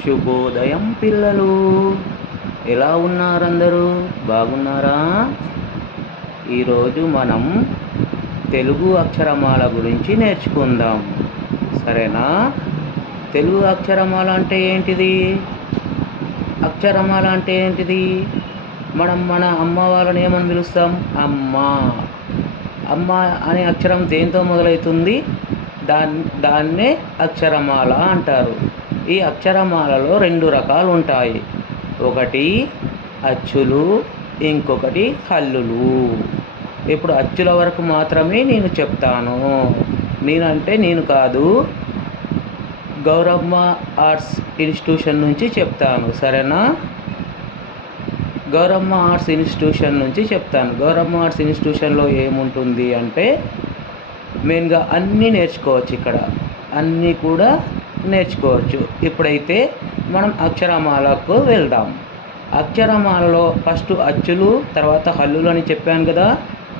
శుభోదయం పిల్లలు, ఎలా ఉన్నారందరూ? బాగున్నారా? ఈరోజు మనం తెలుగు అక్షరమాల గురించి నేర్చుకుందాం, సరేనా? తెలుగు అక్షరమాల అంటే ఏంటిది? అక్షరమాల అంటే ఏంటిది? మనం మన అమ్మ వాళ్ళని ఏమని పిలుస్తాం? అమ్మ. అమ్మ అనే అక్షరం దేంతో మొదలవుతుంది? దాన్నే అక్షరమాల అంటారు. ఈ అక్షరమాలలో 2 రకాలు ఉంటాయి. ఒకటి అచ్చులు, ఇంకొకటి హల్లులు. ఇప్పుడు అచ్చుల వరకు మాత్రమే నేను చెప్తాను. నేనంటే నేను కాదు, గౌరమ్మ ఆర్ట్స్ ఇన్స్టిట్యూషన్ నుంచి చెప్తాను, సరేనా? గౌరమ్మ ఆర్ట్స్ ఇన్స్టిట్యూషన్ నుంచి చెప్తాను. గౌరమ్మ ఆర్ట్స్ ఇన్స్టిట్యూషన్లో ఏముంటుంది అంటే మెయిన్గా అన్నీ నేర్చుకోవచ్చు. ఇక్కడ అన్నీ కూడా నేర్చుకోవచ్చు. ఇప్పుడైతే మనం అక్షరమాలకు వెళ్దాం. అక్షరమాలలో ఫస్ట్ అచ్చులు, తర్వాత హల్లులు అని చెప్పాను కదా.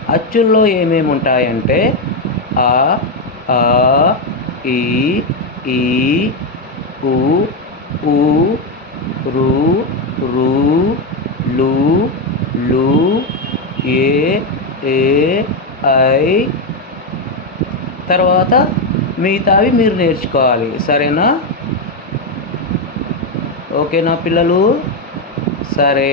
అచ్చుల్లో ఏమేమి ఉంటాయంటే ఆ, ఆ, ఈ, ఈ, ఉ, ఊ, రు, రు, లు, లు, ఏ, ఐ, తర్వాత మిగతావి మీరు నేర్చుకోవాలి, సరేనా? ఓకేనా పిల్లలు? సరే.